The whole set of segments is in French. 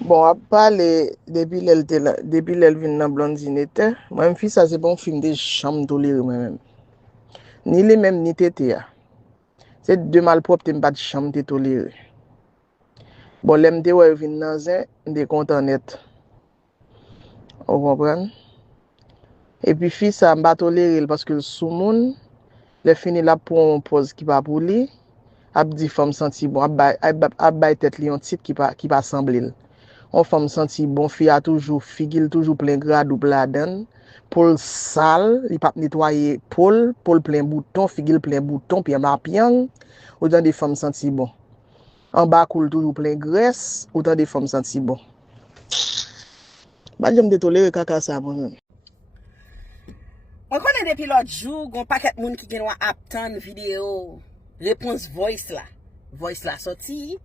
Bon, à parler depuis l'elle vient dans Blondinette, moi, fils, ça c'est bon film de chambre toléré moi-même. Ni les mêmes ni tété. C'est deux malpropres, t'es pas de chambre te toléré. Bon, l'aime te ouais, vient dans un, de content net. Vous comprenez? Et puis, fils, ça m'a toléré parce que sous monde, le fini là pour un pause qui va pour lui, a dit femme senti bon, a bay tête li un titre qui pas sembler. On femme senti bon fille a toujours figil toujours plein grade ou bladen. Pour sale, il pas nettoyer pour plein bouton, figil plein bouton puis m'a pian. Autant des femmes senti bon. En bas coule toujours plein graisse, autant des femmes senti bon. Ba j'aime détolérer caca ça moi. On connaît depuis l'autre jour, gon paquet moun qui gen aptan vidéo réponse voice la sorti.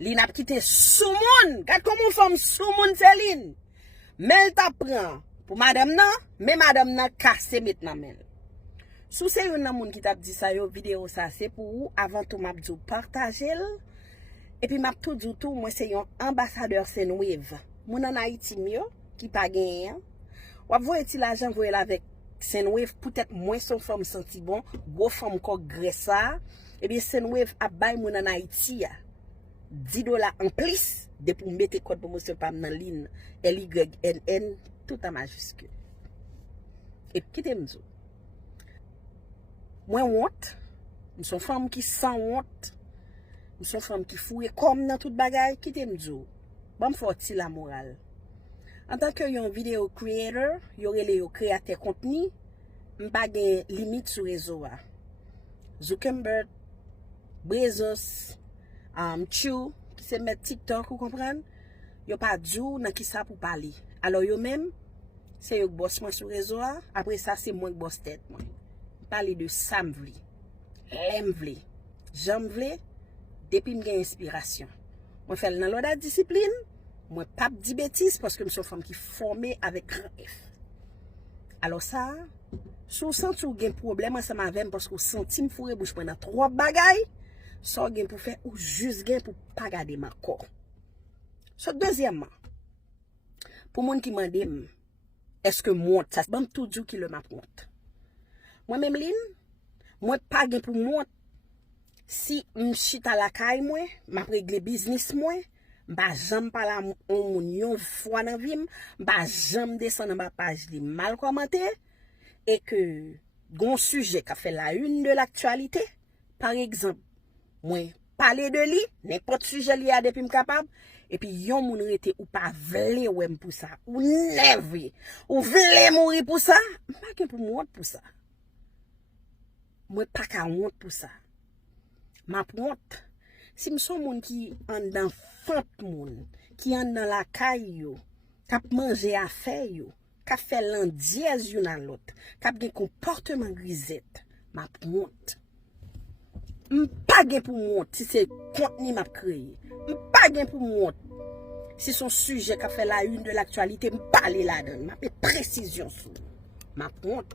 Li n'a quitté sous moun. Gade comment femme sous moun Céline. Mel t'apprend pour madame nan, mais madame nan casse maintenant mel. Sous c'est un moun qui t'a dit ça yo vidéo ça c'est pour ou avant tout m'a dit partager et puis m'a tout dit tout moi c'est un ambassadeur Senwave. Moun en Haïti mieux qui pas gagné. Ou voyez ti l'argent voyez avec Senwave peut-être moins son femme senti bon, gros femme ko gressa et bien Senwave a bay moun en Haïti $10 en plus de pour mettre code promotion pam dans ligne LYNN tout en majuscule. Et qui t'aime zo? Moi honte, nous sommes femmes qui sans honte, nous sommes femmes qui fouillent comme dans toute bagaille, qui t'aime zo? Bon faut-il la morale. En tant que yon vidéo creator, yon relé yon créateur contenu, m'pa gen limite sur réseau a. Zuckerberg, Bezos, Chu, qui se met TikTok, vous comprenez? Yon pas djou nan ki sa pour parler. Alors yon même, c'est yon boss moi sur réseau a, après ça c'est moi qui boss tête moi. Parler de ça m'vli, m'vli, j'aime vli, depuis m'gen inspiration. Moi fait dans l'autre discipline, moi pas dit bêtise parce que je suis une femme qui formée avec grand F. Alors ça, si vous sentez que vous avez un problème ensemble avec parce que vous sentez que vous avez bouche pendant 3 bagailles, ça vous pour faire ou juste pour pas garder ma corps. So, deuxièmement, pour les gens qui m'ont dit, est-ce que moi, ça c'est tout dit qui le m'a monte. Moi-même, Lynn, moi pas pour moi, si je suis à la caille, moi, je règle business, moi, bah j'aime pas la moun fois dans vie bah j'aime descendre dans ma page li mal commenté et que gon sujet qui a fait la une de l'actualité par exemple moi parler de lui n'importe sujet li a depuis me capable et puis yon moun rete ou pas vle ou pour ça ou lève ou vle mourir pour ça pas pour moi pour ça moi pas ka honte pour ça ma honte si me son moun qui en dans fante moun qui en dans la caille yo k'ap manger affaire yo k'ap fait l'andiez yon dans l'autre k'ap gen comportement grisette ma honte m'pa gen pour honte si c'est contenu m'a créé m'pa gen pour honte si son sujet qu'a fait la une de l'actualité m'parler là-dedans m'a fait précision sur ma honte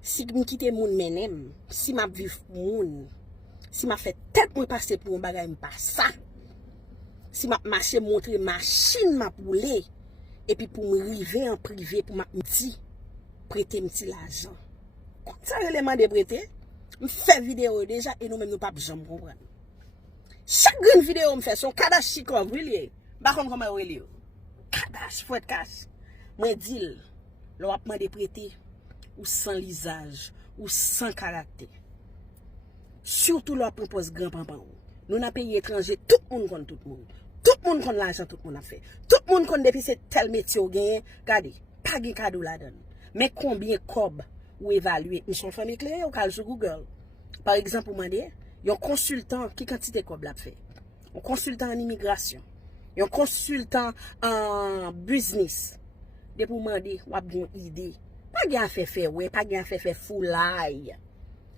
si m'quitte moun menem si m'a vivre moun si m'a fait tête pour passer pour un bagage pas ça si m'a marché montrer machine m'a poulé et puis pour me river en privé pour m'a dit prêter m'ti l'argent comme ça élément de prêter me fait vidéo déjà et nous même nous pas jamais comprendre chaque grande vidéo me fait son kadash chikov relié ba kon comment relié kadash faut cash moi dit l'on a demandé prêter ou sans lisage ou sans caractère. Surtout leur propose grand-papa. Nous n'avons pays étranger, tout le monde connaît tout le monde. Tout le monde connaît l'argent, tout le monde a fait. Tout le monde connaît depuis c'est tel métier au gain. Regardez, pas de cadeau là-dedans. Mais combien de cob ou évaluer? Nous sommes famille claire ou calme sur Google. Par exemple, vous demandez, il y a un consultant qui quantité cob l'a fait. Un consultant en immigration. Il y a un consultant en business. Depuis vous demander, ou avez une idée. Pas de faire ouais, pas de faire foulaille.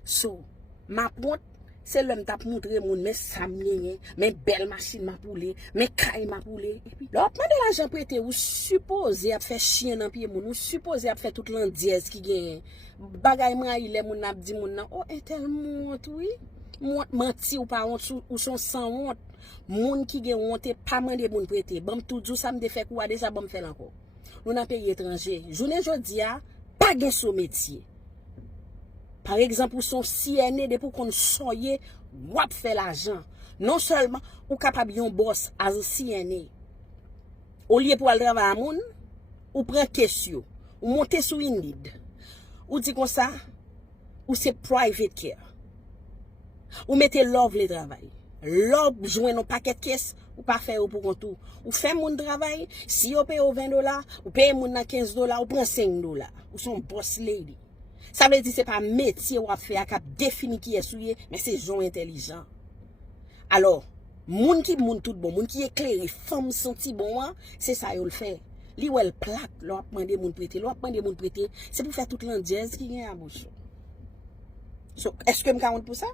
So, ma ponte, c'est l'homme t'a montré moun mais ça mais belle machine m'a poulé, mais caille m'a poulé et puis l'autre de l'argent prêté ou supposé à faire chien dans pied moun, ou supposé à faire toute l'andiez qui gagne. Bagay moi il est moun n'a dit moun nan, oh tel monte oui. Monte menti ou pas honte ou son sans honte. Moun qui gen honte pas mandé moun prêter. Bam tout jou ça me fait quoi déjà bam fait encore. Nous dans pays étranger. Journée jodi a pas gen son métier. Par exemple, pour son CNE de pour qu'on soye wap fait l'argent. Non seulement ou capable yon boss as CNE. Au lieu pour aller travailler à moun, ou prend question, ou monter sur Indeed. Ou dit comme ça, ou c'est private care. Ou mettez love le travail. Love joint nos paquet de caisse, ou pas faire pour contour. Ou fait mon travail, si vous payez $20, ou payez mon $15, ou prend $5. Ou son boss lady. Ça veut dire c'est pas métier ou faire cap défini qui est souillé, mais c'est gens intelligent. Alors, moun tout bon, moun qui éclairé, femme senti bon, c'est ça yo le fait. Li ou elle plate, l'on demander moun prêter, c'est pour faire toute l'andiaise qui vient à bouche. So, est-ce que me 40 pour ça?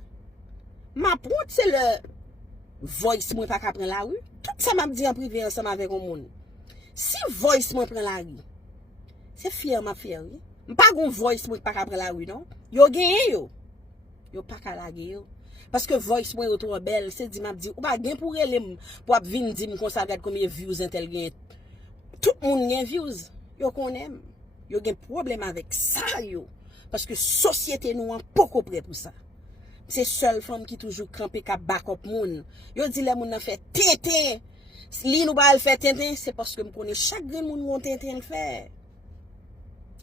Ma prout c'est le voice moi pas qu'à prendre la rue. Tout ça m'a dit en privé ensemble avec un monde. Si voice moi prend la rue, c'est fier ma fier. Pas gon voice moi pas qu'à prendre la rue non. Yo gagné yo. Yo pas qu'à la yo. Parce que voice moi yo trop belle, c'est dit m'a dit ou pas gain pour elle pour venir dire comme ça regarde combien views intel gain. Tout monde gain views. Yo connaît. Yo gain problème avec ça yo. Parce que société nous en pas prêt pour ça. C'est seule femme qui toujours campé ka backup moun. Yo dit les moun nan fait tintin. Li nou ba el fait tintin, c'est parce que me connais chaque grain moun yon tintin le fait.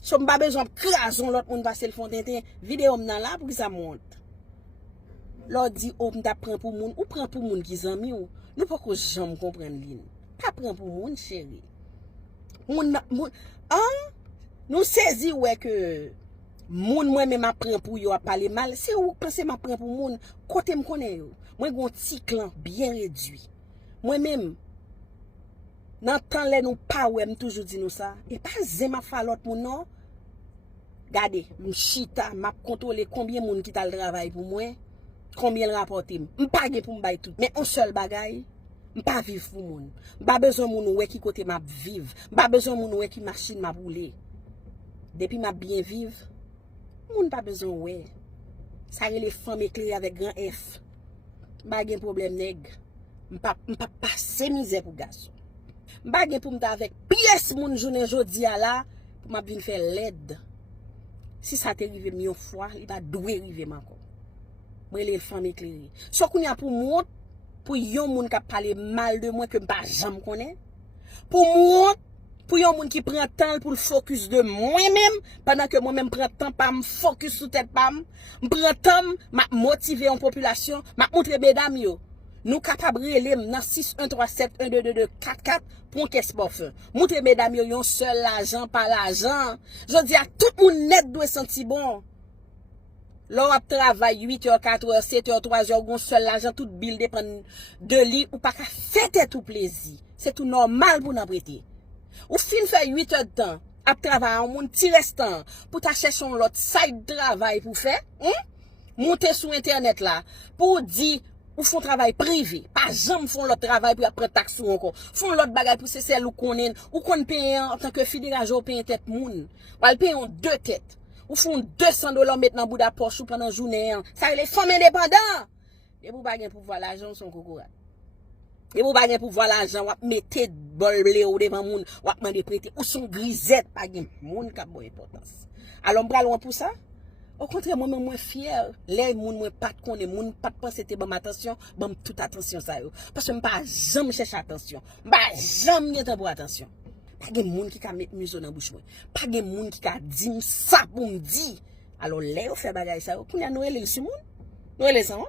So m'pa besoin crason l'autre moun passer le fond tintin. Vidéo m'nan là pour que ça monte. L'autre dit ou m'ta prend pour moun ou prend pour moun qui zanmi ou. Nous pas que j'aime comprendre li. Pas prend pour moun chéri. Moun nous saisi ouais que moun moi même apprend pour yo a parler mal, c'est ou penser m'apprend pour moun côté me connaît yo. Moi gon petit clan bien réduit. Moi même dans temps là nous pas ouais me toujours dit nous ça et pas zema fa l'autre moun non. Regardez, m'chita m'a contrôler combien moun qui t'a le travail pour moi, combien le rapporter. M'pa gen pour m'bay tout, mais un seul bagay, m'pa vivre pour moun. M'pa besoin moun ouais qui côté m'a vivre, m'pa besoin moun ouais qui machine m'a rouler. Depuis m'a bien vivre, moun pas besoin ouais. Ça les femmes éclairées avec grand F. M'pa gen problème nèg. M'pa passer misère pour garçon. M'pa gen pour m'ta avec pièce moun journée jodi a là pour m'a venir faire l'aide. Si ça t'est arrivé mieux fois, il va doué arriver encore. Moi les femmes éclairées. So qu'on y a pour moi pour yon moun qui parler mal de moi que m'pa jamais connaît. Pour moi pour yon moun qui prend temps pour le focus de moi-même pendant que moi-même prend temps pas me focus sur tête pas me prend temps m'a motiver en population m'a montrer mesdames yo nous capable relé dans 613712244 pour qu'est-ce pas fait montrer mesdames yo yon seul l'argent pas l'argent je dis à tout moun net doit sentir bon là on travaille 8h 4h 7h 3h gon seul l'argent tout bill dépend de lit ou pas faire tout plaisir c'est tout normal pour nous prêter. Ou fin fait 8 heures de temps, à travailler en moun ti restant, pour ta chercher l'autre side travail pour faire, monter sur internet là, pour dire, ou font travail privé, pas jamais font l'autre travail pour après taxe encore, font l'autre bagage pour c'est celle ou qu'on paye en tant que fédération ou paye tête moun, ou elle paye en deux têtes, ou font $200 maintenant bout da poche ou pendant journée, ça les femmes indépendantes, et vous bagay pour voir l'argent son cocorat. Et vous bagay pour voir l'argent, ou mettez bol blé ou devant moun, ou demander prêter, ou son grisette, pas gen moun ka bon importance. Alors, m'bral loin pour ça? Au contraire, moi-même, moi fier, les moun, moi pas de connaît, moun pas de penser, te bon attention, bon toute attention ça yo. Parce que m'pas jamais chercher attention. M'pas jamais gen pour attention. Pas gen moun qui ka mettre museau dans bouche moi. Pas gen moun qui ka dit ça pour me dire. Alors, les ou fait bagay ça yo, kounya Noël le si moun. Noël le san.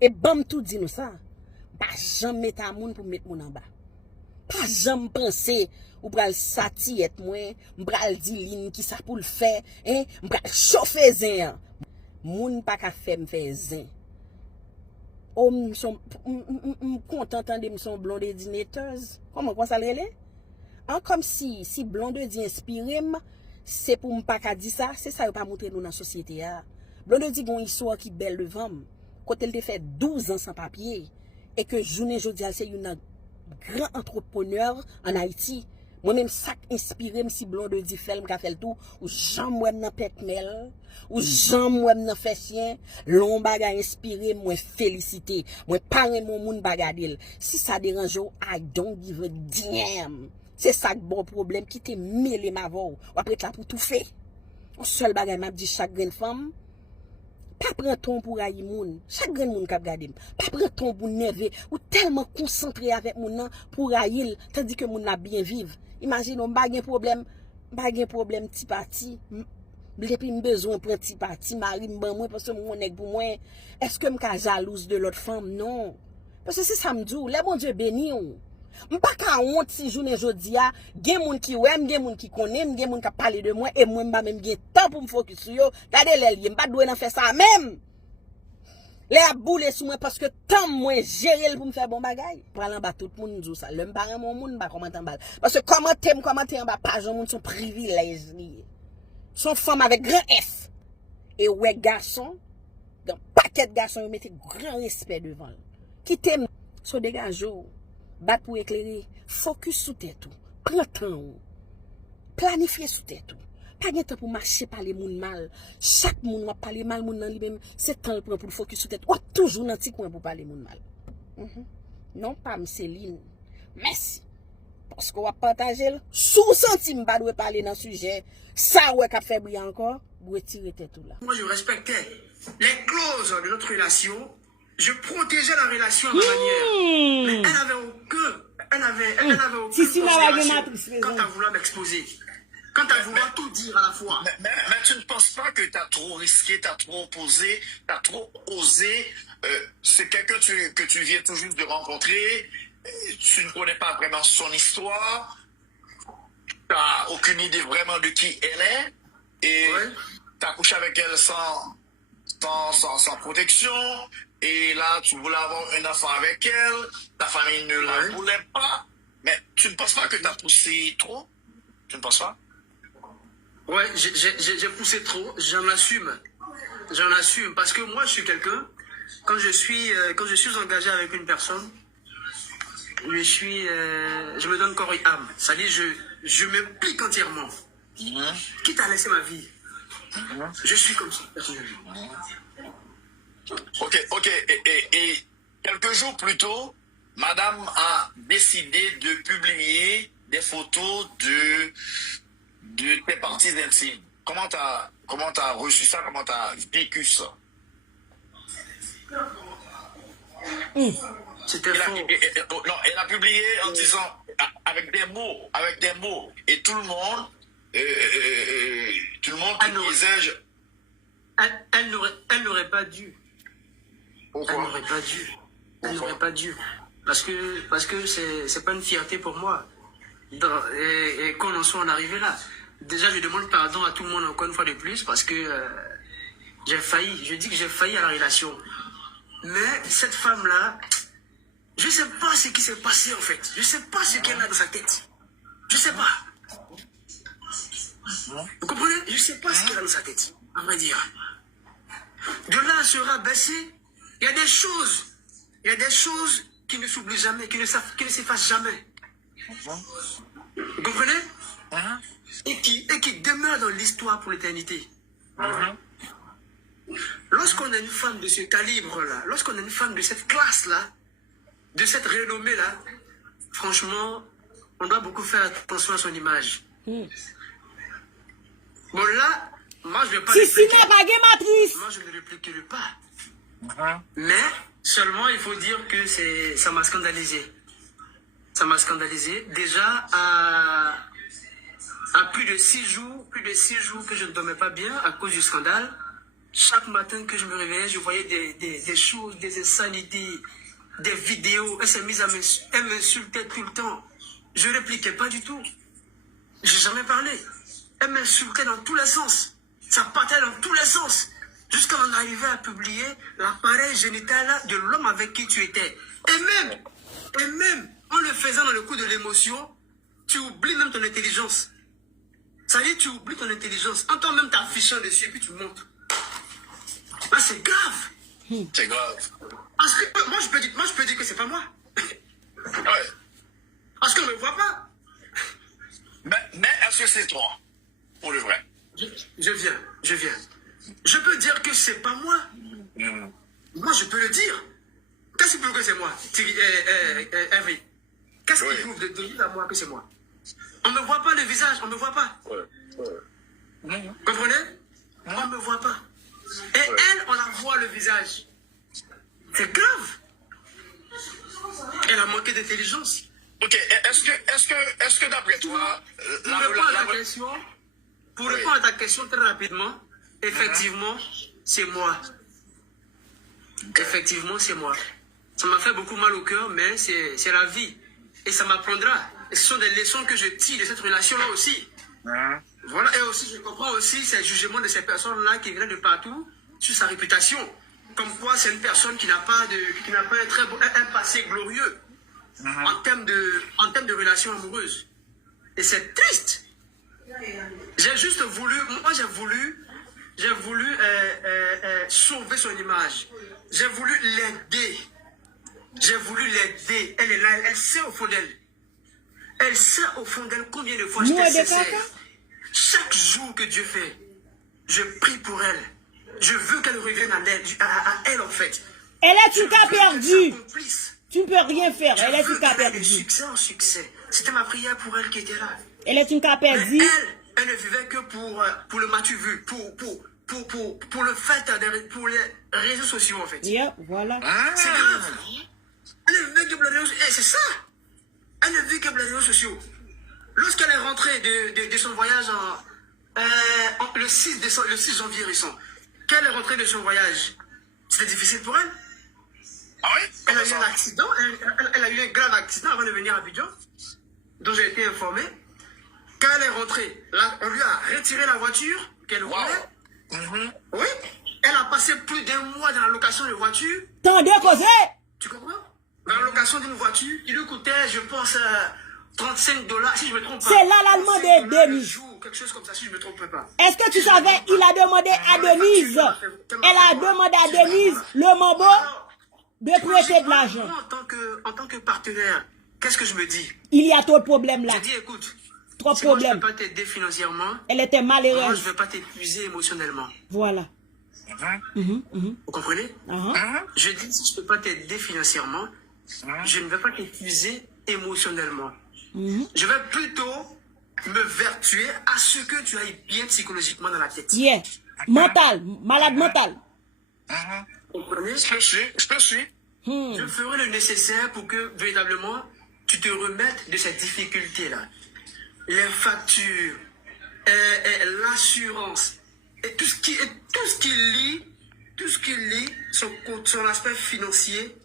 Et bam tout dit nous ça. Pas jamais mettre à moun pour mettre moun en bas. Pas jamais penser ou pral satiet moi, m'pral di ligne qui ça pour le faire, m'pral chauffer zin. Moun pas ka faire me faire zin. Oh m'son content entendre m'son blonde dîneteuse. Comment ça relè? Comme si blonde dit inspiré c'est pour m'pas ka di ça, c'est ça pas montrer nous dans société a. Blonde dit gon histoire qui belle devant. Quand elle te fait 12 ans sans papier et que journée jodi c'est une grand entrepreneur en Haïti Moi-même, ça inspiré, si blond de dit fait, m'a fait le tout, ou Jean moi nan petmel, ou Jean moi nan fait chien, l'on bagay inspiré, moi félicité, moi paré mon moun bagadil. Si ça dérange, I don't give a damn. C'est ça le bon problème qui te mêlé ma voix, ou après là pour tout faire. Un seul bagay m'a dit chaque grande femme, pas prendre ton pour aïe moun, chaque grand moun k'ap gade, pas prendre ton pour nerver, ou tellement concentré avec moun nan pour aïe, tandis que moun n'a bien vivre. Imagine, on pas de problème petit parti. Depuis besoin prendre petit parti, mari m'ban moi parce que mon nèg pour moi. Est-ce que m'ka jalouse de l'autre femme? Non. Parce que c'est ça me dit, le bon Dieu béni ou. M'pa ka honte si journée jodi a, gen moun ki wèm, gen moun ki konnen, gen moun ki parler de moi et moi m'pa même gen temps pour me focus sur yo. Gade lè lié, m'pa doué nan faire ça même. Les a boulé sur moi parce que tant moi gérer pour me faire bon bagay. Pral en bas tout le monde dit ça. Le m'parent mon monde pas commenter en bas. Parce que commenter en bas pas gens monde son privilège lié. Son femme avec grand F. Et ouais garçon, dans paquet de garçons, ils mettaient grand respect devant. Qui t'aime so dégage bat pour éclairer, focus sous tête tout. Prends temps. Planifier sous tête tout. Pas de temps pour marcher par les moun mal. Chaque moun va parler mal moun nan li même, c'est temps pour focus sur tête. Ou toujours dans petit coin pour parler moun mal. Non pas Céline. Merci. Parce qu'on va partager sous centime pas doit parler dans sujet. Ça ouais qu'a fait briller encore, vous retirer tête tout là. Moi je respectais les clauses de notre relation. Je protégeais la relation à ma manière. Mais elle n'avait aucune considération quant à vouloir m'exposer. Quand elle voulait tout dire à la fois. Mais tu ne penses pas que tu as trop risqué, tu as trop posé, tu as trop osé. C'est quelqu'un que tu viens tout juste de rencontrer. Tu ne connais pas vraiment son histoire. Tu n'as aucune idée vraiment de qui elle est. Et tu as couché avec elle sans protection. Et là, tu voulais avoir un enfant avec elle. Ta famille ne la voulait pas. Mais tu ne penses pas que tu as poussé trop? Tu ne penses pas? Ouais, j'ai poussé trop, j'en assume. J'en assume parce que moi je suis quelqu'un, quand je suis engagé avec une personne, je me donne corps et âme. C'est-à-dire je m'implique entièrement. Quitte à laisser ma vie. Je suis comme ça, personnellement. Ok. Et quelques jours plus tôt, madame a décidé de publier des photos de tes parties intimes. Comment t'as reçu ça? Comment t'as vécu ça? C'était faux. Non, elle a publié en disant avec des mots. Et tout le monde disait. Elle n'aurait pas dû. Pourquoi? Elle n'aurait pas dû. Parce que c'est pas une fierté pour moi. Et qu'on en soit en arrivé là. Déjà, je demande pardon à tout le monde encore une fois de plus parce que j'ai failli. Je dis que j'ai failli à la relation. Mais cette femme-là, je ne sais pas ce qui s'est passé en fait. Je ne sais pas ce qu'elle a dans sa tête. Je ne sais pas. Vous comprenez? Je ne sais pas ce qu'elle a dans sa tête, à vrai dire. De là à se rabaisser, il y a des choses qui ne s'oublient jamais, qui ne s'effacent jamais. Vous comprenez? Et qui demeurent dans l'histoire pour l'éternité. Lorsqu'on a une femme de ce calibre-là, lorsqu'on a une femme de cette classe-là, de cette renommée-là, franchement, on doit beaucoup faire attention à son image. Bon là, moi je ne vais pas répliquer. Moi je ne répliquerai pas. Mais seulement il faut dire que ça m'a scandalisé. Ça m'a scandalisé. Déjà à plus de 6 jours que je ne dormais pas bien à cause du scandale. Chaque matin que je me réveillais, je voyais des choses, des insanités, des vidéos. Elle m'insultait tout le temps. Je ne répliquais pas du tout. Je n'ai jamais parlé. Elle m'insultait dans tous les sens. Ça partait dans tous les sens. Jusqu'à en arriver à publier l'appareil génital de l'homme avec qui tu étais. Et même, en le faisant dans le coup de l'émotion, tu oublies même ton intelligence. Ça y est, tu oublies ton intelligence. En toi-même t'affichant dessus et puis tu montres. Là, c'est grave. C'est grave. Parce que moi, je peux dire que c'est pas moi. Ouais. Parce qu'on ne me voit pas. c'est toi. Pour le vrai. Je viens. Je peux dire que c'est pas moi. Moi, je peux le dire. Qu'est-ce qui prouve que c'est moi, Hervé? Qu'est-ce qui prouve de dire à moi que c'est moi? On ne me voit pas le visage, on ne me voit pas. Comprenez? On ne me voit pas. Et elle, on la voit le visage. C'est grave. Elle a manqué d'intelligence. Ok, est-ce que d'après toi, pour répondre à ta question très rapidement, effectivement, c'est moi. Effectivement, c'est moi. Ça m'a fait beaucoup mal au cœur, mais c'est la vie. Et ça m'apprendra. Et ce sont des leçons que je tire de cette relation-là aussi. Voilà, et aussi, je comprends aussi ces jugements de ces personnes-là qui viennent de partout sur sa réputation. Comme quoi, c'est une personne qui n'a pas un passé glorieux en termes de relations amoureuses. Et c'est triste. J'ai voulu sauver son image. J'ai voulu l'aider. Elle est là, elle sait au fond d'elle. Elle sait au fond d'elle combien de fois j'étais sincère. Chaque jour que Dieu fait, je prie pour elle. Je veux qu'elle revienne à elle en fait. Elle est une cas perdue. Tu ne peux rien faire. Elle est une cas perdue. De succès en succès. C'était ma prière pour elle qui était là. Elle est une cas perdue. Elle ne vivait que pour le m'as-tu vu, pour le fait, pour les réseaux sociaux en fait. Yeah, voilà. C'est grave. Elle ne vit que pour les réseaux sociaux. C'est ça. Elle ne vit que pour les réseaux sociaux. Lorsqu'elle est rentrée de son voyage le 6 janvier récent, qu'elle est rentrée de son voyage, c'était difficile pour elle. Ah oui? Elle a eu un accident, elle a eu un grave accident avant de venir à Abidjan, dont j'ai été informé. Quand elle est rentrée, là, on lui a retiré la voiture qu'elle roulait. Oui, elle a passé plus d'un mois dans la location de voiture. Tendez causer. Tu comprends? Dans la location d'une voiture qui lui coûtait, je pense, $35, si je me trompe pas. C'est là l'allemand de Denise. Quelque chose comme ça, si je me trompe pas. Est-ce que tu savais, il a demandé à Denise, elle a demandé à Denise, le mambo, de prêter de l'argent. En tant que partenaire, qu'est-ce que je me dis? Il y a trop de problèmes là. Je dis, écoute, trop de si moi je ne problèmes. peux pas t'aider financièrement, Elle était moi je malheureuse. ne vais pas t'épuiser émotionnellement. Voilà. Vous comprenez? Je dis, si je ne peux pas t'aider financièrement, je ne vais pas t'épuiser émotionnellement. Je vais plutôt me vertuer à ce que tu ailles bien psychologiquement dans la tête. Yeah. Mental, malade mental. Vous comprenez? Je te suis. Je ferai le nécessaire pour que véritablement tu te remettes de cette difficulté-là. Les factures, l'assurance, et tout ce qui lie son aspect financier,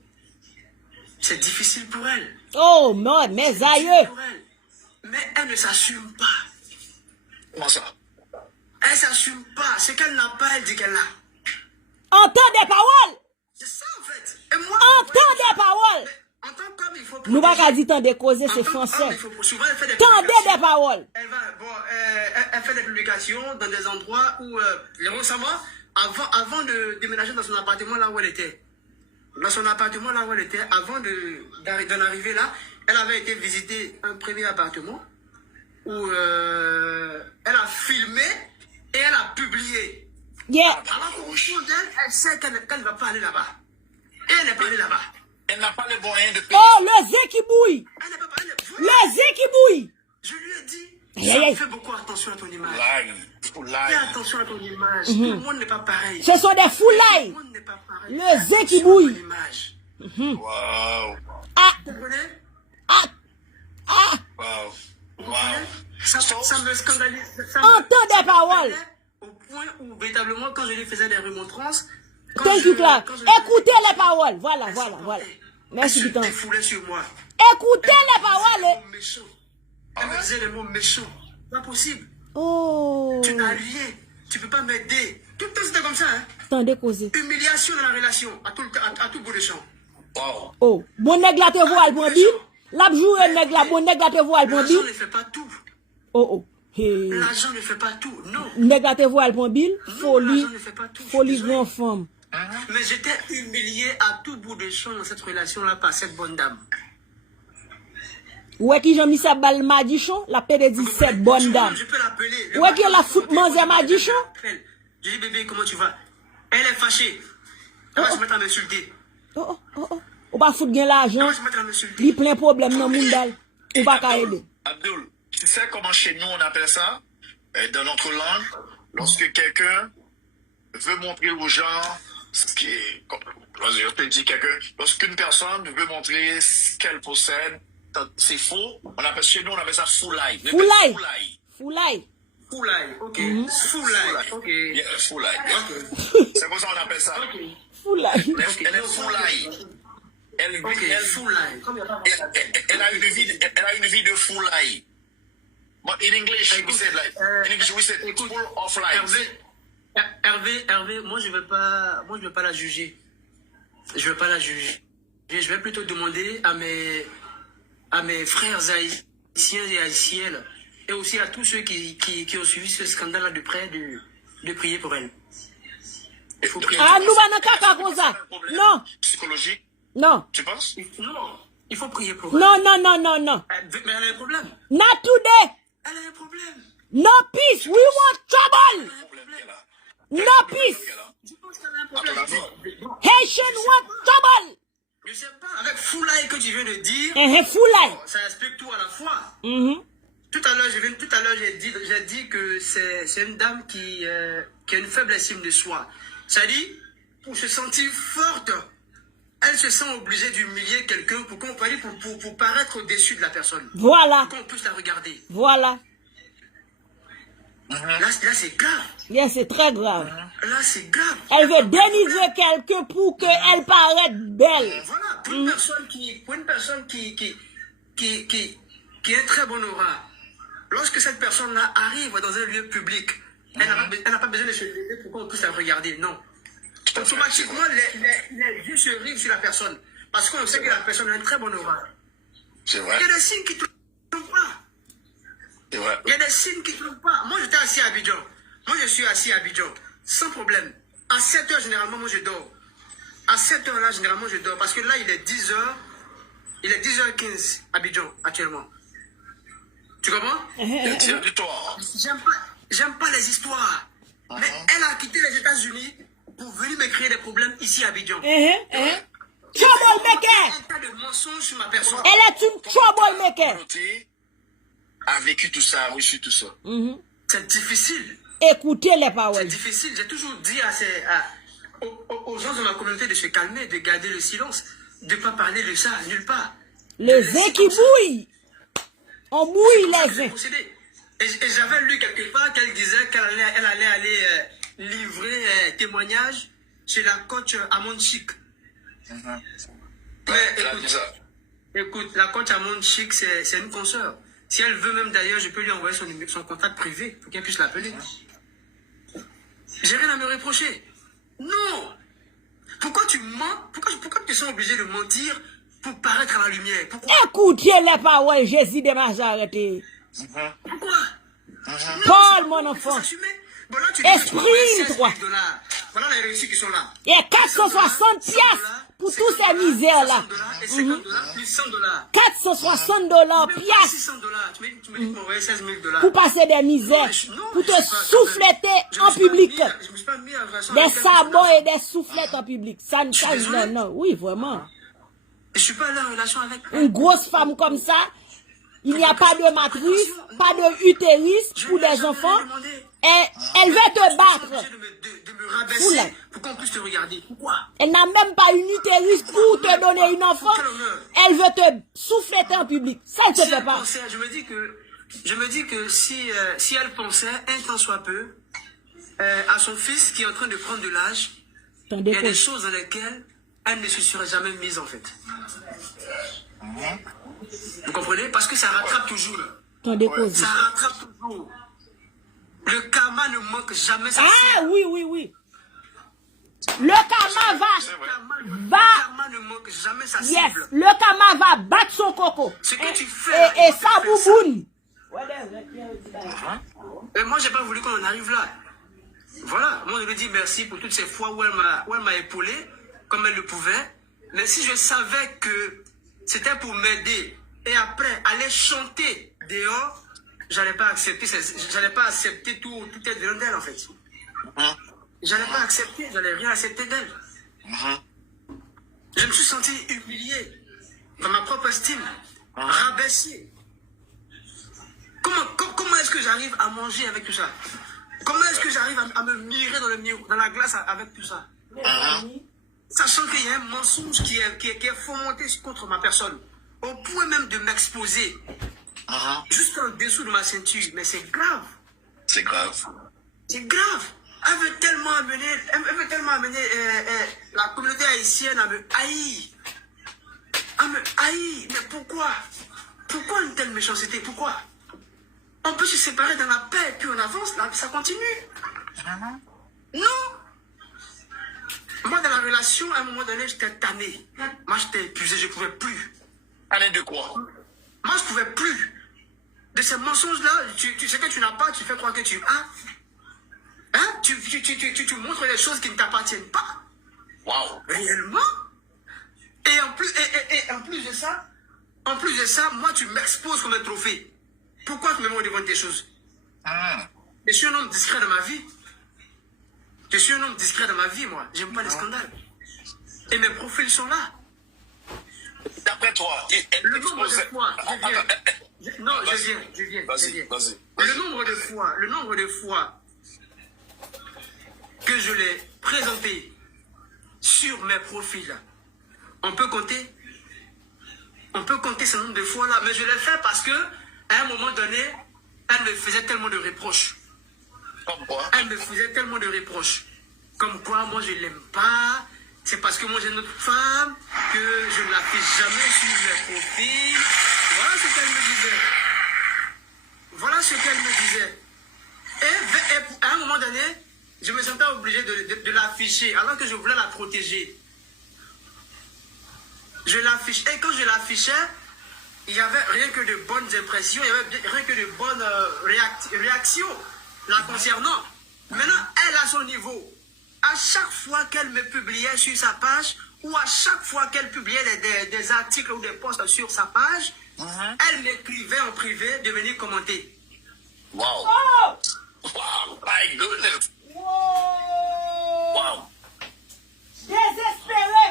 c'est difficile pour elle. Oh, non, mes aïeux. Mais elle ne s'assume pas. Comment ça? Elle ne s'assume pas. Ce qu'elle n'a pas, elle dit qu'elle a. Entends des paroles. C'est ça en fait. Et moi, Entends des paroles. en tant qu'homme, il faut Nous protéger. pas dire tant de causer, En c'est tant qu'homme, français. souvent, elle fait des Tendez publications. des paroles. Elle fait des publications dans des endroits où, récemment, avant de déménager dans son appartement là où elle était. Dans son appartement là où elle était, avant d'en arriver là, elle avait été visiter un premier appartement où elle a filmé et elle a publié. Yeah. Alors qu'au fond d'elle, elle sait qu'elle ne va pas aller là-bas. Et elle n'est pas allée là-bas. Elle n'a pas les moyens de payer. Oh, le zé qui bouille. Elle n'est pas allée. Le zé qui bouille. Je lui ai dit, Aïe, aïe, aïe. fais beaucoup attention à ton image. Fais Fais attention à ton image. Tout le monde n'est pas pareil. Ce sont des Tout foulailles. le monde n'est pas pareil. Le Fais zé qui attention à bouille. ton image. Wow. Ah, Vous comprenez? ah, ah. Wow. Ça me scandalise. Entends des paroles. Au point où, véritablement, quand je lui faisais des remontrances, Thank you, Clark. Écoutez les paroles. Voilà. Merci, Elle se Piton. défoulait sur moi. Écoutez les paroles. Méchant. Elle me disait les mots méchants. Pas possible. Oh. Tu n'as rien. Tu peux pas m'aider. Tout le temps, c'était comme ça. Hein? Tendez causer. Humiliation dans la relation, à tout bout de champ. Wow. Oh. Bon nègre la te voit al bon bil. La joue nègre la bon nègre la te voit al bon L'argent bil. ne fait pas tout. Oh. Hey. L'argent ne fait pas tout. Non. Nègre la te voit al bon bil. Folie. L'argent ne fait pas tout. Folie grand femme. Mais j'étais humilié à tout bout de champ dans cette relation-là par cette bonne dame. Ouais, qui Jean-Mi sa balle Madichon, la paix de 17 bonne dame. Je peux l'appeler. Ouais, qui la fout manger Madichon? Je dis, bébé, comment tu vas? Elle est fâchée. Elle va se mettre à m'insulter. Oh. Ou pas foutre gain l'argent. Elle va se mettre à m'insulter. Il plein problème dans le monde. Ou pas qu'à aider. Abdul, tu sais comment chez nous on appelle ça? Dans notre langue, lorsque quelqu'un veut montrer aux gens ce qui est. Je te dis quelqu'un. Lorsqu'une personne veut montrer ce qu'elle possède, c'est faux. On appelle chez nous, on appelle ça foulaille. Foulaille. Foulaille, ok. Foulaille, ok. Yeah, foulaille. C'est comme ça qu'on appelle ça. Foulaille. Elle est foulaille. Elle a une vie de foulaille. But in English, we said like, full of life. Hervé, moi je veux pas la juger. Je vais plutôt demander à mes frères haïtiens et haïtiennes et aussi à tous ceux qui ont suivi ce scandale-là de près de prier pour elle. Il faut prier. Ah, nous allons caca comme ça. Non. Psychologique, Non. tu penses? Non, il faut prier pour elle. Non. Mais elle a un problème. Not today. Elle a un problème. No peace. We want trouble. No peace. Je pense qu'elle a un problème. Haitian want trouble. Je sais pas, avec foulaille que tu viens de dire, Foulaille. ça explique tout à la fois. Mhm. Tout à l'heure, j'ai dit que c'est une dame qui a une faible estime de soi. C'est-à-dire, pour se sentir forte, elle se sent obligée d'humilier quelqu'un pour paraître au-dessus de la personne. Voilà. Pour qu'on puisse la regarder. Voilà. Là c'est grave. Yes, c'est très grave. Là, c'est grave. Elle veut dénigrer quelqu'un pour qu'elle paraisse belle. Voilà, pour une personne qui a un très bon aura, lorsque cette personne-là arrive dans un lieu public, elle n'a pas besoin de se lever pour qu'on puisse la regarder, non. Automatiquement, les yeux se rivent sur la personne. Parce qu'on sait que la personne a un très bon aura. C'est vrai. Il y a des signes qui ne trompent pas. C'est vrai. Il y a des signes qui ne trompent pas. Moi, j'étais assis à Abidjan. Moi, je suis assis à Abidjan. Sans problème. À 7 heures, généralement, moi, je dors. À 7 heures, là, généralement, je dors. Parce que là, il est 10 heures. Il est 10h15 à Abidjan, actuellement. Tu comprends? Tiens du toi. J'aime pas les histoires. Mais elle a quitté les États-Unis pour venir me créer des problèmes ici à Abidjan. Troublemaker. Un tas de mensonges sur ma personne. Elle est une troublemaker. A vécu tout ça, a reçu tout ça. C'est difficile. Écoutez les C'est paroles. difficile. J'ai toujours dit aux gens de ma communauté de se calmer, de garder le silence, de ne pas parler de ça, nulle part. Les vins qui bouillent. On bouille les vins. Et j'avais lu quelque part qu'elle disait qu'elle allait aller livrer témoignage chez la coach Amon Chic. Mais écoute, la coach Amon Chic, c'est une consoeur. Si elle veut même d'ailleurs, je peux lui envoyer son contact privé pour qu'elle puisse l'appeler. J'ai rien à me reprocher. Non. Pourquoi tu mens? Pourquoi tu te sens obligé de mentir pour paraître à la lumière? Pourquoi? Écoutez les paroles, Jésus de Nazareth. Pourquoi? Paul, mon enfant. Bon, là, tu dis que tu vas envoyer 16 Exprime-toi. 000 $. Voilà les réussites qui sont là. Et 460 piastres pour tous ces misères-là. $, et $50 plus $100. $460 piastres $600. Tu me dis que tu m'envoies 16 000 $. pour passer des misères, pour te souffleter en public. Je me suis pas mis en relation Des avec elle. sabots et des soufflettes en public. Ça, non, oui, vraiment. Je suis pas là en relation avec elle. Une grosse femme comme ça, il n'y a pas de matrice, pas de utérus pour des enfants. Et elle veut te battre. De me rabaisser pour qu'on puisse te regarder. Pourquoi? Elle n'a même pas une utérus pour te donner une enfant. Elle veut te souffleter en public. Ça, elle ne te fait pas. Je me dis que si elle pensait, un temps soit peu, à son fils qui est en train de prendre de l'âge, il y a des choses dans lesquelles elle ne se serait jamais mise en fait. Vous comprenez? Parce que ça rattrape toujours. Ça rattrape toujours. Le karma ne manque jamais sa cible. Ah oui. Le karma Le karma ne manque jamais sa cible. Yes, le karma va battre son coco. Ce que tu fais. Et ça bouboune. Et moi, j'ai pas voulu qu'on en arrive là. Voilà, moi je lui dis merci pour toutes ces fois où elle m'a épaulé, comme elle le pouvait. Mais si je savais que c'était pour m'aider et après aller chanter dehors, j'allais pas accepter tout être venant d'elle en fait. J'allais pas accepter, j'allais rien accepter d'elle. Je me suis senti humilié dans ma propre estime, rabaissé. Comment est-ce que j'arrive à manger avec tout ça? Comment est-ce que j'arrive à me mirer dans la glace avec tout ça? Sachant qu'il y a un mensonge qui est fomenté contre ma personne, au point même de m'exposer, juste en dessous de ma ceinture. Mais c'est grave. C'est grave. C'est grave. Elle veut tellement amener la communauté haïtienne à me haïr. À me haïr. Mais pourquoi? Pourquoi une telle méchanceté? Pourquoi? On peut se séparer dans la paix, puis on avance, là, ça continue. Non. Moi, dans la relation, à un moment donné, j'étais tanné. Moi, j'étais épuisé, je ne pouvais plus. Allez, de quoi? Moi, je ne pouvais plus. De ces mensonges-là, tu sais que tu n'as pas, tu fais croire que tu as. Hein? Tu montres des choses qui ne t'appartiennent pas. Waouh. Réellement. Et en plus de ça, moi, tu m'exposes comme un trophée. Pourquoi tu me mets devant des choses? Je suis un homme discret dans ma vie. Je suis un homme discret dans ma vie, moi. J'aime pas les scandales. Et mes profils sont là. D'après toi, le nombre de fois, je viens. Vas-y. Le nombre de fois que je l'ai présenté sur mes profils, on peut compter ce nombre de fois là, mais je l'ai fait parce que à un moment donné, elle me faisait tellement de reproches. Comme quoi? Elle me faisait tellement de reproches. Comme quoi, moi, je ne l'aime pas. C'est parce que moi, j'ai une autre femme que je ne la fais jamais sur mes profils. Voilà ce qu'elle me disait. Et à un moment donné, je me sentais obligé de l'afficher, alors que je voulais la protéger. Je l'affiche. Et quand je l'affichais, il n'y avait rien que de bonnes impressions, il n'y avait rien que de bonnes réactions la concernant. Maintenant, elle a son niveau. À chaque fois qu'elle me publiait sur sa page, ou à chaque fois qu'elle publiait des articles ou des posts sur sa page, elle m'écrivait en privé de venir commenter. Wow. Oh! Wow, my goodness. Wow. Désespéré.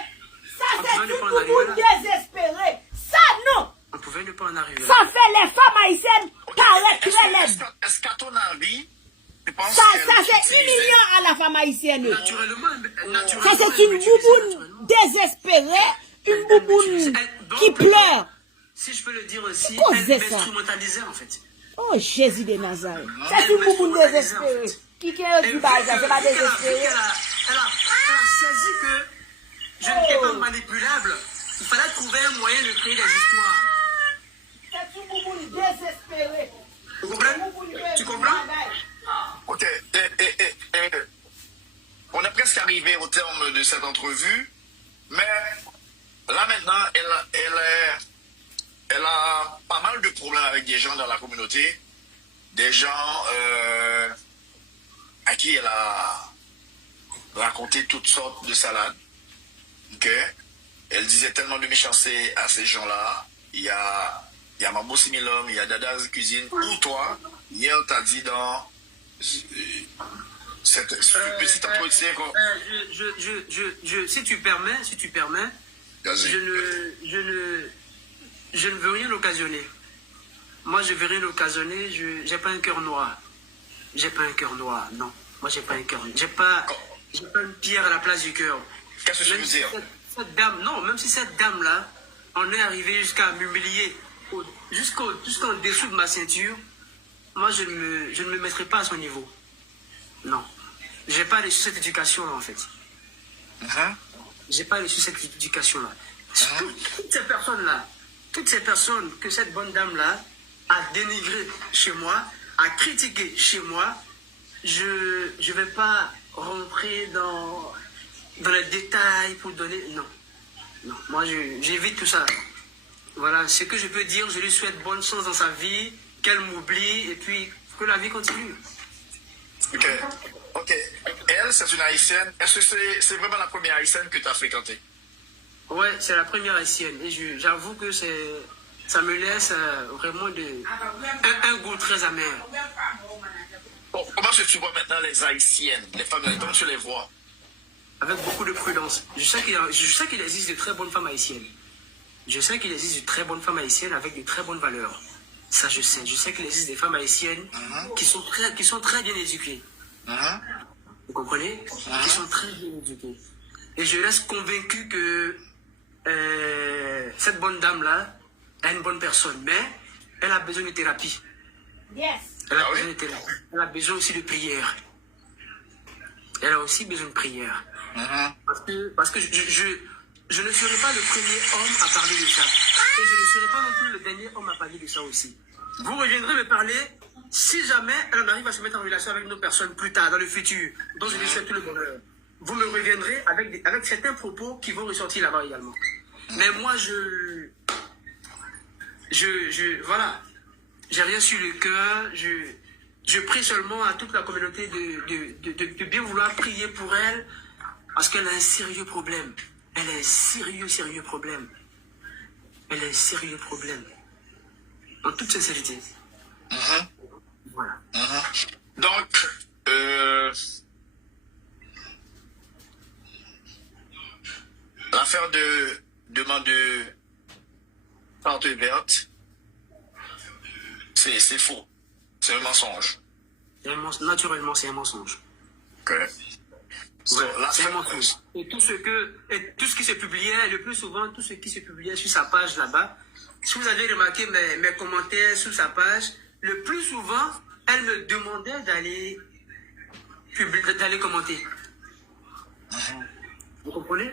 Ça, c'est une bouboune désespérée. Ça, non. On pouvait ne pas en arriver. Ça fait les femmes haïtiennes paraître très laides. Est-ce qu'à ton avis, tu penses Ça, c'est humiliant à la femme haïtienne. Naturellement. Ça, c'est une bouboune désespérée, une bouboune qui pleure. Si je peux le dire aussi, Pourquoi elle c'est ça? m'instrumentalisait en fait. Oh, Jésus de Nazareth. C'est une bouboune désespérée. Qui est du bail, ça, c'est pas désespéré. Elle a saisi que je n'étais pas manipulable. Il fallait trouver un moyen de créer des histoires. C'est une bouboune désespérée. Tu comprends? Ok. On est presque arrivé au terme de cette entrevue, mais là maintenant, elle a pas mal de problèmes avec des gens dans la communauté, des gens à qui elle a raconté toutes sortes de salades. Ok. Elle disait tellement de méchanceté à ces gens-là. Il y a Mambo Similom, il y a Dada's Cuisine. Pour toi, hier, t'as dit dans cette petite entretien. Si tu permets, je ne veux rien occasionner. Moi, je ne veux rien occasionner. Je n'ai pas un cœur noir. J'ai pas un cœur noir, non. Moi, j'ai pas un cœur. J'ai pas une pierre à la place du cœur. Qu'est-ce que je veux dire? Cette dame, non, même si cette dame-là, on est arrivé jusqu'à m'humilier, jusqu'en dessous de ma ceinture, moi, je ne me mettrai pas à son niveau. Non. J'ai pas reçu cette éducation-là, en fait. J'ai pas reçu cette éducation-là. Toutes ces personnes que cette bonne dame-là a dénigré chez moi, a critiqué chez moi, je ne vais pas rentrer dans les détails pour donner... Non. Moi, j'évite tout ça. Voilà, ce que je peux dire, je lui souhaite bonne chance dans sa vie, qu'elle m'oublie, et puis que la vie continue. Ok. Elle, c'est une haïtienne. Est-ce que c'est vraiment la première haïtienne que tu as fréquentée? Ouais, c'est la première haïtienne. Et j'avoue que c'est ça me laisse vraiment un goût très amer. Bon, comment est-ce que tu vois maintenant les haïtiennes, les femmes, comment tu les vois? Avec beaucoup de prudence. Je sais qu'il existe de très bonnes femmes haïtiennes. Je sais qu'il existe de très bonnes femmes haïtiennes avec de très bonnes valeurs. Ça, je sais. Je sais qu'il existe des femmes haïtiennes qui sont très bien éduquées. Vous comprenez? Qui sont très bien éduquées. Et je reste convaincu que cette bonne dame-là est une bonne personne. Mais elle a besoin de thérapie. Elle a besoin de thérapie. Elle a besoin aussi de prière. Elle a aussi besoin de prière. Parce que je ne serai pas le premier homme à parler de ça. Et je ne serai pas non plus le dernier homme à parler de ça aussi. Vous reviendrez me parler si jamais elle en arrive à se mettre en relation avec une autre personne plus tard, dans le futur, dont je lui souhaite tout le bonheur. Vous me reviendrez avec certains propos qui vont ressortir là-bas également. Mais moi, voilà. J'ai rien sur le cœur. Je prie seulement à toute la communauté de bien vouloir prier pour elle. Parce qu'elle a un sérieux problème. Elle a un sérieux problème. Elle a un sérieux problème. En toute sincérité. Voilà. Donc, l'affaire de demande de porte verte, c'est faux. C'est un mensonge. Naturellement, c'est un mensonge. Ok. Ouais, c'est un mensonge. Et tout ce qui se publiait, le plus souvent, tout ce qui se publiait sur sa page là-bas, si vous avez remarqué mes commentaires sur sa page, le plus souvent, elle me demandait d'aller commenter. Vous comprenez?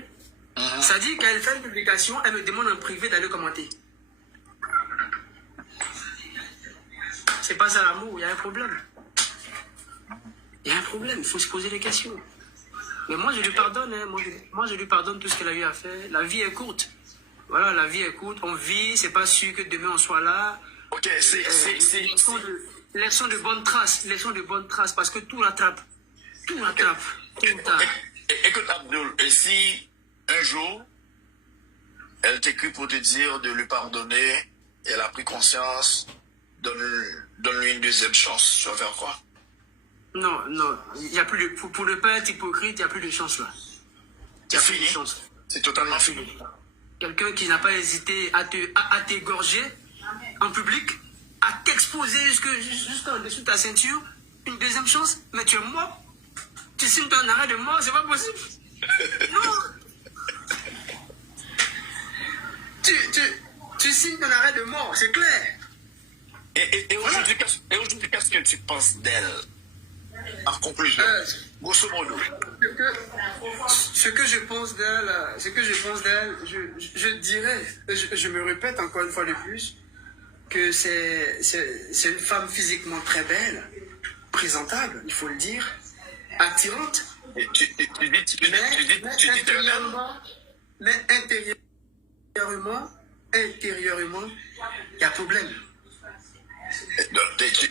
Ça dit quand elle fait une publication, elle me demande en privé d'aller commenter. C'est pas ça l'amour, il y a un problème. Il y a un problème, il faut se poser des questions. Mais moi, je lui pardonne. Hein. Moi, je lui pardonne tout ce qu'elle a eu à faire. La vie est courte. Voilà, la vie est courte. On vit, c'est pas sûr que demain on soit là. Ok, Laissons de bonnes traces. Laissons de bonnes traces parce que tout rattrape. Tout rattrape. Tout tard. Écoute, Abdul, et si un jour, elle t'écrit pour te dire de lui pardonner, et elle a pris conscience, donne-lui une deuxième chance, tu vas faire quoi? Non, il y a plus de, pour ne pas être hypocrite, il n'y a plus de chance là. Il n'y a plus de chance. C'est totalement fini. Quelqu'un qui n'a pas hésité à t'égorger en public, à t'exposer jusqu'en dessous de ta ceinture, une deuxième chance, mais tu es mort. Tu signes ton arrêt de mort, c'est pas possible. Non. Tu signes ton arrêt de mort, c'est clair. Et aujourd'hui, qu'est-ce que tu penses d'elle? En conclusion, grosso modo. Ce que je pense d'elle, je dirais, je me répète encore une fois de plus, que c'est une femme physiquement très belle, présentable, il faut le dire, attirante. Tu dis très bien. Mais intérieurement, il y a problème.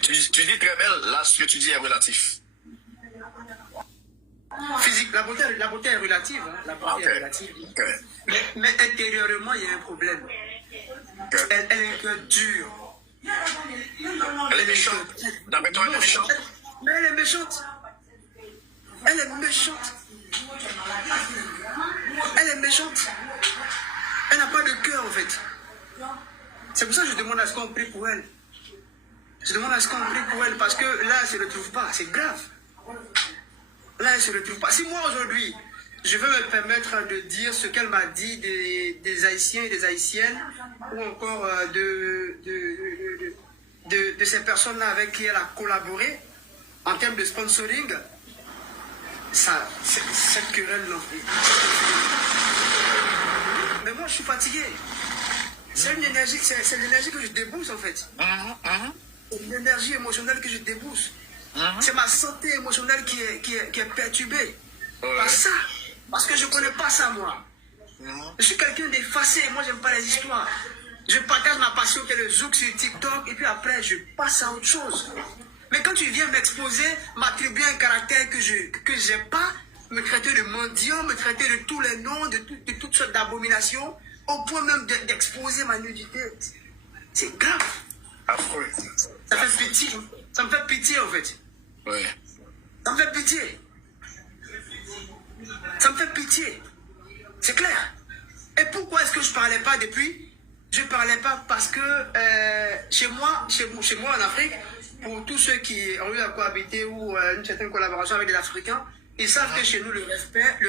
Tu dis très belle, là, ce que tu dis est relatif. Physique, la beauté est relative. Hein, la beauté est relative. Okay. Mais intérieurement, il y a un problème. Okay. Elle est un cœur dur. Elle est méchante. D'après toi, elle est méchante. Mais elle est méchante. Elle est méchante. Elle est méchante. Elle n'a pas de cœur, en fait. C'est pour ça que je demande à ce qu'on prie pour elle. Je demande à ce qu'on prie pour elle parce que là, elle ne se retrouve pas. C'est grave. Là, elle ne se retrouve pas. Si moi, aujourd'hui, je veux me permettre de dire ce qu'elle m'a dit des Haïtiens et des Haïtiennes, ou encore de ces personnes-là avec qui elle a collaboré, en termes de sponsoring, cette querelle, non. Mais moi, je suis fatigué. C'est l'énergie que je débousse, en fait. L'énergie émotionnelle que je débousse. C'est ma santé émotionnelle qui est perturbée. Par ça. Parce que je ne connais pas ça, moi. Je suis quelqu'un d'effacé. Moi, je n'aime pas les histoires. Je partage ma passion qui est le zouk sur TikTok. Et puis après, je passe à autre chose. Mais quand tu viens m'exposer, m'attribuer un caractère que je n'ai pas, me traiter de mendiant, me traiter de tous les noms, de toutes sortes d'abominations, au point même d'exposer ma nudité. C'est grave. Affreux. Ça fait pitié. Ça me fait pitié, en fait. Ouais. Ça me fait pitié. Ça me fait pitié. C'est clair. Et pourquoi est-ce que je parlais pas depuis? Je parlais pas parce que chez moi en Afrique, pour tous ceux qui ont eu à cohabiter ou une certaine collaboration avec des Africains, ils savent que chez nous, le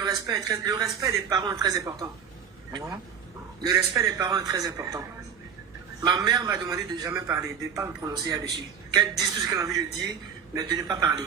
respect des parents est très important. Le respect des parents est très important. Ma mère m'a demandé de ne jamais parler, de ne pas me prononcer là-dessus. Qu'elle dise tout ce qu'elle a envie de dire, mais de ne pas parler.